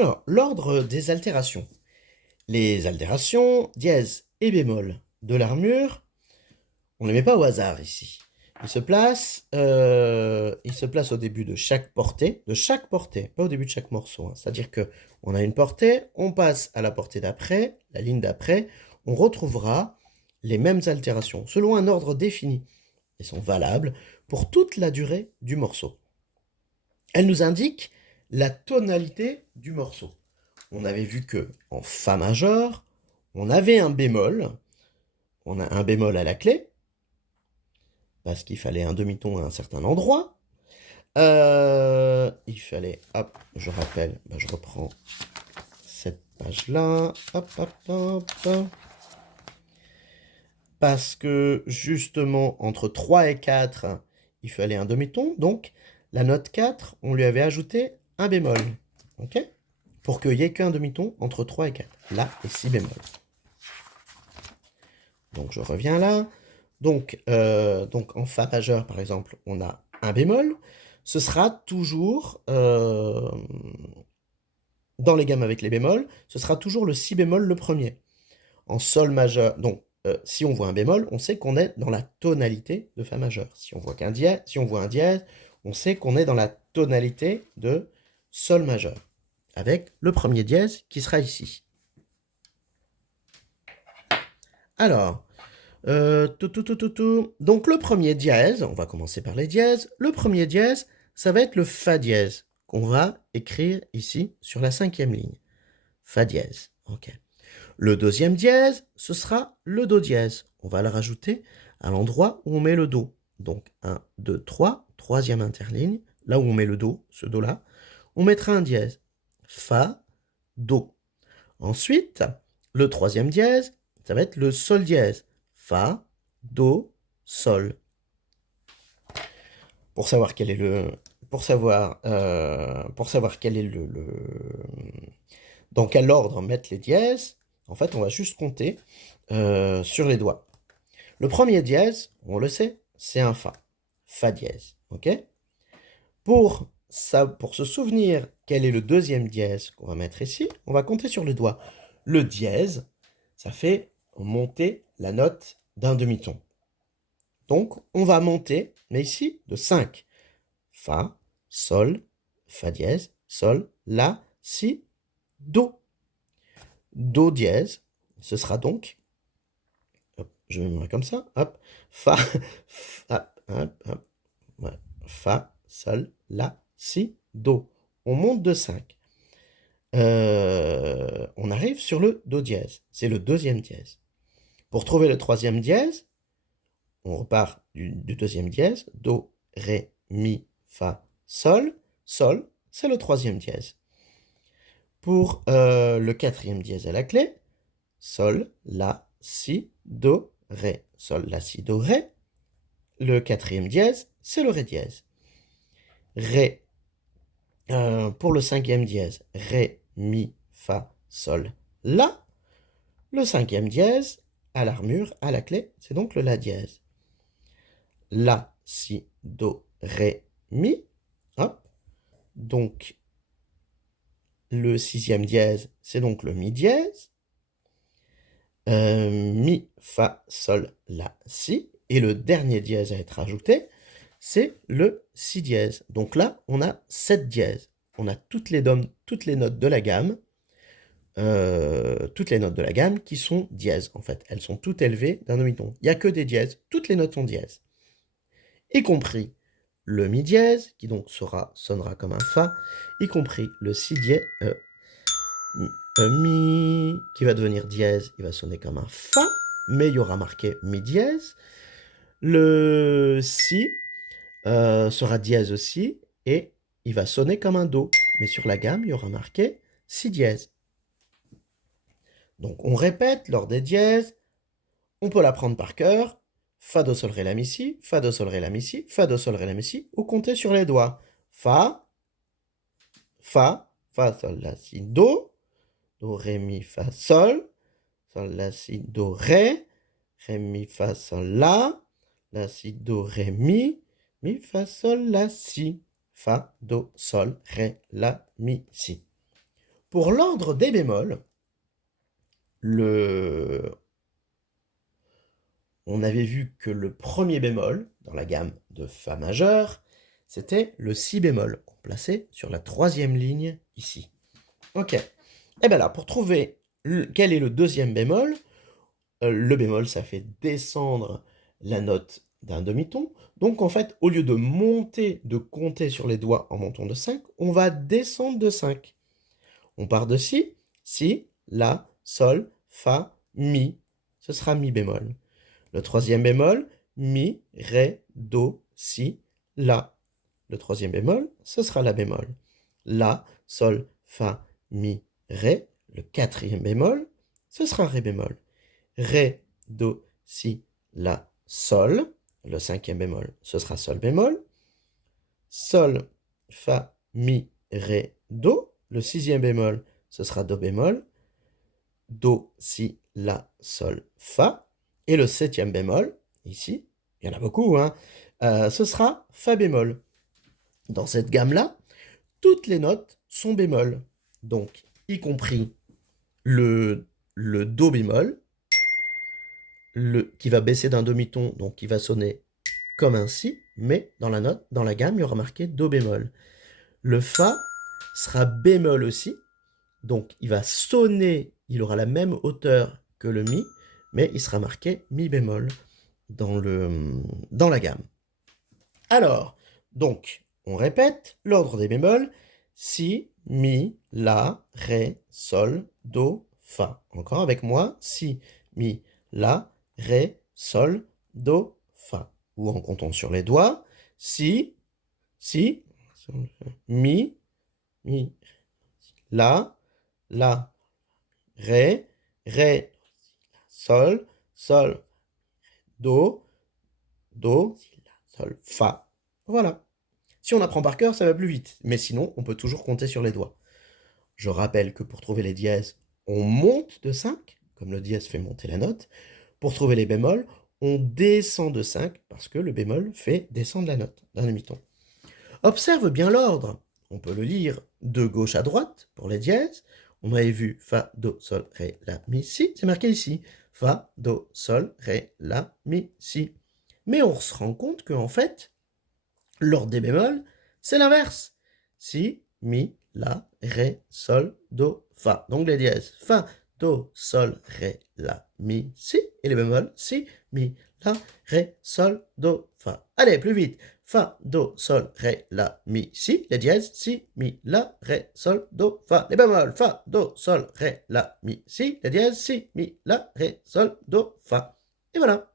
Alors, l'ordre des altérations. Les altérations, dièse et bémol de l'armure, on ne les met pas au hasard ici. Ils se placent au début de chaque portée, pas au début de chaque morceau, hein. C'est-à-dire que on a une portée, on passe à la portée d'après, la ligne d'après, on retrouvera les mêmes altérations, selon un ordre défini. Elles sont valables pour toute la durée du morceau. Elles nous indiquent la tonalité du morceau. On avait vu que en Fa majeur, on avait un bémol, on a un bémol à la clé, parce qu'il fallait un demi-ton à un certain endroit. Il fallait, hop, je rappelle, je reprends cette page-là, hop, hop, hop. Parce que justement, entre 3 et 4, il fallait un demi-ton, donc la note 4, on lui avait ajouté un bémol, ok? Pour qu'il n'y ait qu'un demi-ton entre 3 et 4, La et Si bémol. Donc je reviens là. Donc en Fa majeur, par exemple, on a un bémol. Ce sera toujours, dans les gammes avec les bémols, ce sera toujours le Si bémol le premier. En Sol majeur, donc si on voit un bémol, on sait qu'on est dans la tonalité de Fa majeur. Si on voit un dièse, on sait qu'on est dans la tonalité de Sol majeur, avec le premier dièse qui sera ici. Alors, donc le premier dièse, on va commencer par les dièses. Le premier dièse, ça va être le Fa dièse, qu'on va écrire ici sur la 5e ligne. Fa dièse, ok. Le deuxième dièse, ce sera le Do dièse. On va le rajouter à l'endroit où on met le Do. Donc 1, 2, 3, troisième interligne, là où on met le Do, ce Do-là, on mettra un dièse. Fa, Do. Ensuite, le troisième dièse, ça va être le Sol dièse. Fa, Do, Sol. Pour savoir quel est dans quel ordre mettre les dièses, en fait, on va juste compter sur les doigts. Le premier dièse, on le sait, c'est un Fa. Fa dièse, ok? Pour se souvenir quel est le deuxième dièse qu'on va mettre ici, on va compter sur les doigts. Le dièse, ça fait monter la note d'un demi-ton. Donc, on va monter, mais ici, de 5. Fa, Sol, Fa dièse, Sol, La, Si, Do. Do dièse, ce sera donc, hop, je vais me mettre comme ça, hop, Fa, ouais, Fa, Sol, La, Si, Do. On monte de 5. On arrive sur le Do dièse, c'est le deuxième dièse. Pour trouver le troisième dièse, on repart du deuxième dièse, Do, Ré, Mi, Fa, Sol. Sol, c'est le troisième dièse. Pour le quatrième dièse à la clé, Sol, La, Si, Do, Ré. Sol, La, Si, Do, Ré. Le quatrième dièse, c'est le Ré dièse. Ré. Pour le cinquième dièse, Ré, Mi, Fa, Sol, La. Le cinquième dièse, à l'armure, à la clé, c'est donc le La dièse. La, Si, Do, Ré, Mi. Hop. Donc, le sixième dièse, c'est donc le Mi dièse. Mi, Fa, Sol, La, Si. Et le dernier dièse à être ajouté, c'est le Si dièse. Donc là, on a 7 dièses. On a toutes les notes de la gamme, qui sont dièses, en fait. Elles sont toutes élevées d'un demi-ton. Il n'y a que des dièses. Toutes les notes sont dièses. Y compris le Mi dièse, qui donc sonnera comme un Fa, y compris le Si dièse, Mi, qui va devenir dièse, il va sonner comme un Fa, mais il y aura marqué Mi dièse. Le Si sera dièse aussi, et il va sonner comme un Do, mais sur la gamme, il y aura marqué Si dièse. Donc on répète l'ordre des dièses, on peut l'apprendre par cœur, Fa, Do, Sol, Ré, La, Mi, Si, Fa, Do, Sol, Ré, La, Mi, Si, Fa, Do, Sol, Ré, La, Mi, Si, ou compter sur les doigts. Fa, Fa, Fa, Sol, La, Si, Do, Do, Ré, Mi, Fa, Sol, Sol, La, Si, Do, Ré, Ré, Mi, Fa, Sol, La, La, Si, Do, Ré, Mi, Mi, Fa, Sol, La, Si, Fa, Do, Sol, Ré, La, Mi, Si. Pour l'ordre des bémols, on avait vu que le premier bémol, dans la gamme de Fa majeur, c'était le Si bémol, qu'on plaçait sur la troisième ligne ici. Ok. Et bien là, pour trouver quel est le deuxième bémol, le bémol, ça fait descendre la note d'un demi-ton. Donc en fait, au lieu de compter sur les doigts en montant de 5, on va descendre de 5. On part de Si, La, Sol, Fa, Mi. Ce sera Mi bémol. Le troisième bémol, Mi, Ré, Do, Si, La. Le troisième bémol, ce sera La bémol. La, Sol, Fa, Mi, Ré. Le quatrième bémol, ce sera Ré bémol. Ré, Do, Si, La, Sol. Le cinquième bémol, ce sera Sol bémol. Sol, Fa, Mi, Ré, Do. Le sixième bémol, ce sera Do bémol. Do, Si, La, Sol, Fa. Et le septième bémol, ici, il y en a beaucoup, hein, ce sera Fa bémol. Dans cette gamme-là, toutes les notes sont bémol. Donc, y compris le Do bémol, qui va baisser d'un demi-ton, donc qui va sonner comme un Si, mais dans la gamme, il y aura marqué Do bémol. Le Fa sera bémol aussi, donc il va sonner, il aura la même hauteur que le Mi, mais il sera marqué Mi bémol dans la gamme. Alors, donc, on répète, l'ordre des bémols, Si, Mi, La, Ré, Sol, Do, Fa. Encore avec moi, Si, Mi, La, Ré, Sol, Do, Fa. Ou en comptant sur les doigts, Si, Mi, La, Ré, Sol, Do, Sol, Fa. Voilà. Si on apprend par cœur, ça va plus vite. Mais sinon, on peut toujours compter sur les doigts. Je rappelle que pour trouver les dièses, on monte de 5, comme le dièse fait monter la note. Pour trouver les bémols, on descend de 5, parce que le bémol fait descendre la note d'un demi-ton. Observe bien l'ordre. On peut le lire de gauche à droite pour les dièses. On avait vu Fa, Do, Sol, Ré, La, Mi, Si. C'est marqué ici. Fa, Do, Sol, Ré, La, Mi, Si. Mais on se rend compte qu'en fait, l'ordre des bémols, c'est l'inverse. Si, Mi, La, Ré, Sol, Do, Fa. Donc les dièses. Fa, Do, Sol, Ré, La, Mi, Si. Et les bémols. Si, Mi, La, Ré, Sol, Do, Fa. Allez, plus vite. Fa, Do, Sol, Ré, La, Mi, Si. Les dièses. Si, Mi, La, Ré, Sol, Do, Fa. Les bémols. Fa, Do, Sol, Ré, La, Mi, Si. Les dièses. Si, Mi, La, Ré, Sol, Do, Fa. Et voilà.